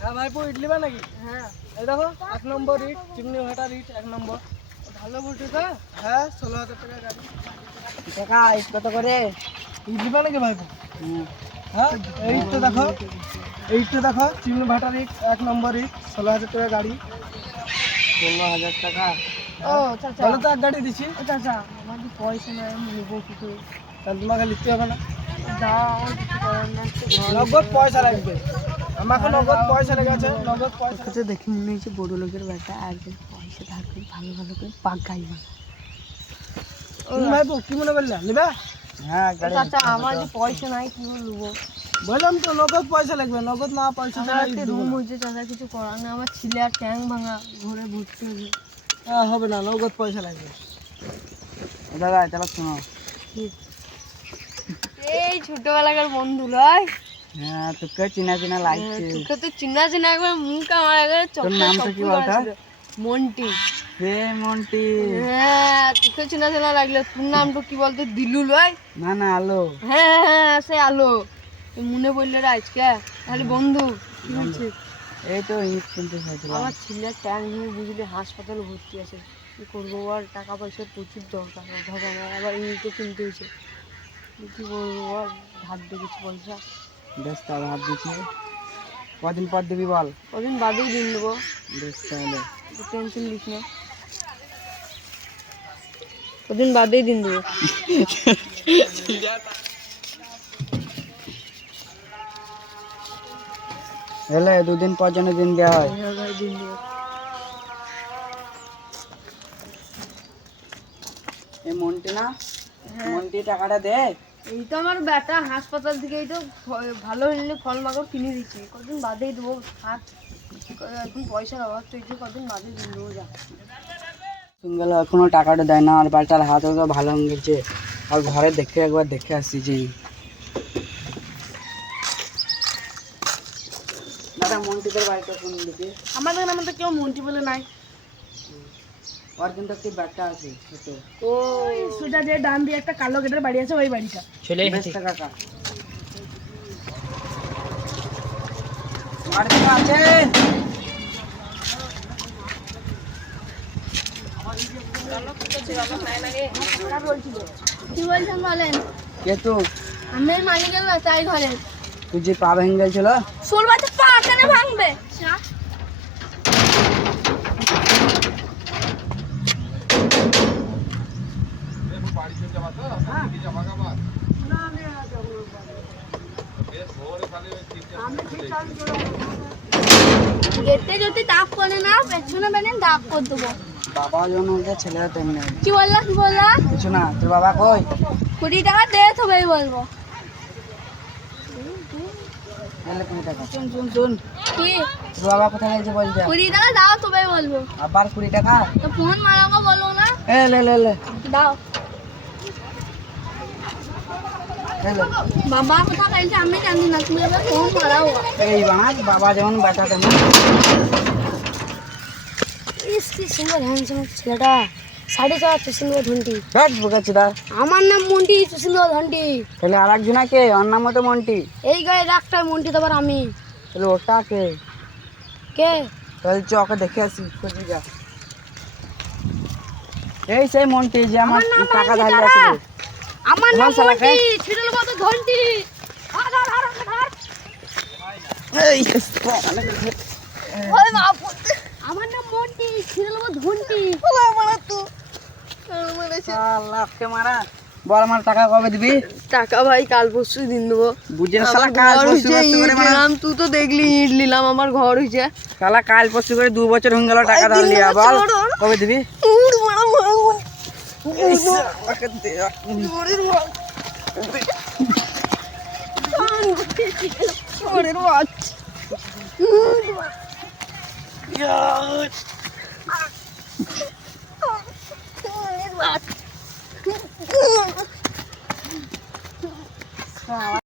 হ্যাঁ ভাইপো ইডলি বা নাকি হ্যাঁ। এই দেখো এক নম্বর ইট চিমনি ভাটার ইট এক নম্বর। ভালো বলছো তো? হ্যাঁ ষোলো হাজার টাকা গাড়ি টাকা কত করে? ইডলি বা নাকি ভাইপো হ্যাঁ এই ইটটা দেখো এই ইটটা দেখো চিমনি ভাটার ইট এক নম্বর ইট ষোলো হাজার টাকা গাড়ি। ষোলো হাজার টাকা। ও চাচা তাহলে তো এক গাড়ি দিছি। ও চাচা আমার কি পয়সা নাই আমি নেব কিছু তাহলে তোমাকে লিখতে হবে না? ঘর নগদ পয়সা লাগবে। আমাকে নগদ পয়সা লেগেছে নগদ পয়সা। কাছে দেখে মনে হচ্ছে বড় লোকের বেটা একদিন পয়সা ধার করে ভালো ভালো করে না। তুমি ভাইপো কি মনে করলে? নিবা? হ্যাঁ চাচা আমার যে পয়সা নাই কি বলব বললাম তো নগদ পয়সা লাগবে নগদ না পয়সা ছাড়া রুম হয়েছে চাচা কিছু করার নেই আমার ছেলে আর ট্যাং ভাঙা ঘরে ভর্তি হয়েছে। হ্যাঁ, হবে না নগদ পয়সা লাগবে। দাদা তাহলে শোনো। এই ছোটবেলাকার বন্ধু লয়। হ্যাঁ তোকে চিনা চিনা লাগছে। তোকে তো চিনা চিনা একবার মুখ আমার একবার চোখে নামটা কি বলতো? মন্টি। হে মন্টি? হ্যাঁ তোকে চিনা চিনা লাগল। তোর নামটা কি বলতো? দিলু লয় না না আলো। হ্যাঁ হ্যাঁ হ্যাঁ সে আলো। মনে পড়ল রে আজকে? তাহলে বন্ধু কি এই তো আমার ছেলের ট্যাং নিয়ে বুঝলি হাসপাতালে ভর্তি আছে। কি করব বল? টাকা পয়সার প্রচুর দরকার। আমার আবার ইংলিশে কিনতে হয়েছে। কি করব বল? ধার দিয়ে কিছু পয়সা। বেশ তাহলে হাত দিচ্ছি। কদিন পর দিবি বল? কদিন বাদেই দিন দেবো। বেশ তাহলে। টেনশন নিস না। কদিন বাদেই দিন দেবো। এলে দুদিন পর যেন দিন দেওয়া হয়। হ্যাঁ ভাই দিন দেবো। এই মন্টি না মন্টি টাকাটা দে। এই তো আমার বেটা হাসপাতাল থেকে এই তো ভালো হলে ফল মাকড় কিনে দিচ্ছি। কদিন বাদেই দেবো হাত। এখন পয়সার অভাব চলছে কদিন বাদেই দেবো যা। সিঙ্গেল এখনও টাকাটা দেয় না আর বালটার হাতও তো ভালো হয়ে গেছে। আর ঘরে দেখে একবার দেখে আসছি যে। দাদা মন্টিদের বাড়িটা কোন দিকে? আমাদের আমাদের কেউ মন্টি বলে নাই। ওর কিন্তু একটি ব্যাগটা আছে ছোট ও সোজা দিয়ে ডান দিয়ে একটা কালো গেটের বাড়ি আছে ওই বাড়িটা চলে এসেছে কাকা বাড়িতে তো আছেন কি বলছেন বলেন কে তো আমি মালিকের তাই ঘরে তুই যে পা ভেঙে গেছিল সোল বাচ্চা পা কেন ভাঙবে গেটে যদি ডাক করে না পেছনে বেনে ডাক করে দেবো। বাবা যেমন হচ্ছে তেমনি কি বললা কি বললা কিছু না তোর বাবা কই? কুড়ি টাকা দে তবেই বলব। এলে কুড়ি টাকা। শুন শুন শুন। তোর বাবা কোথায় গেছে বলছে কুড়ি টাকা দাও তবেই বলব। আবার কুড়ি টাকা? তো ফোন মারাবো বলো না। লে লে লে। দাও। বাবা কোথা গেছে? আমি জানি না তুমি এবার ফোন মারাও এই বাঁচ বাবা যেমন বেটা তেমন। ইস কি সুন্দর হ্যান্ডসাম ছেলেটা। সাড়ে চার সুন্দর ঘন্টি ব্যাট আমার নাম মন্টি সুন্দর ঘন্টি তাহলে আর একজনা কে ওর নাম তো মন্টি। এই গায়ে রাখটা মন্টি দেবার আমি। তাহলে ওটা কে? কে? তাহলে চ ওকে দেখে আসি খুঁজি যা। এই সেই মন্টি যে আমার টাকা ধার আছে আমার নাম আমার ছিড়ল কত ঘন্টি আর আর আর আর এই ওই মা আমার নাম মন্টি ছিড়ল আমার তো। আল্লাহ কে মারা। বল আমার টাকা কবে দিবি? টাকা ভাই কাল পরশু দিন দেবো। বুঝে না শালা কাল পরশু করে মানে তুই তো দেখলি ইট নিলাম আমার ঘর হয়েছে শালা কাল পরশু করে দু বছর হয়ে গেল টাকা ধার লিয়া। বল কবে দিবি? Guys, look at there. What it was. Yeah. What?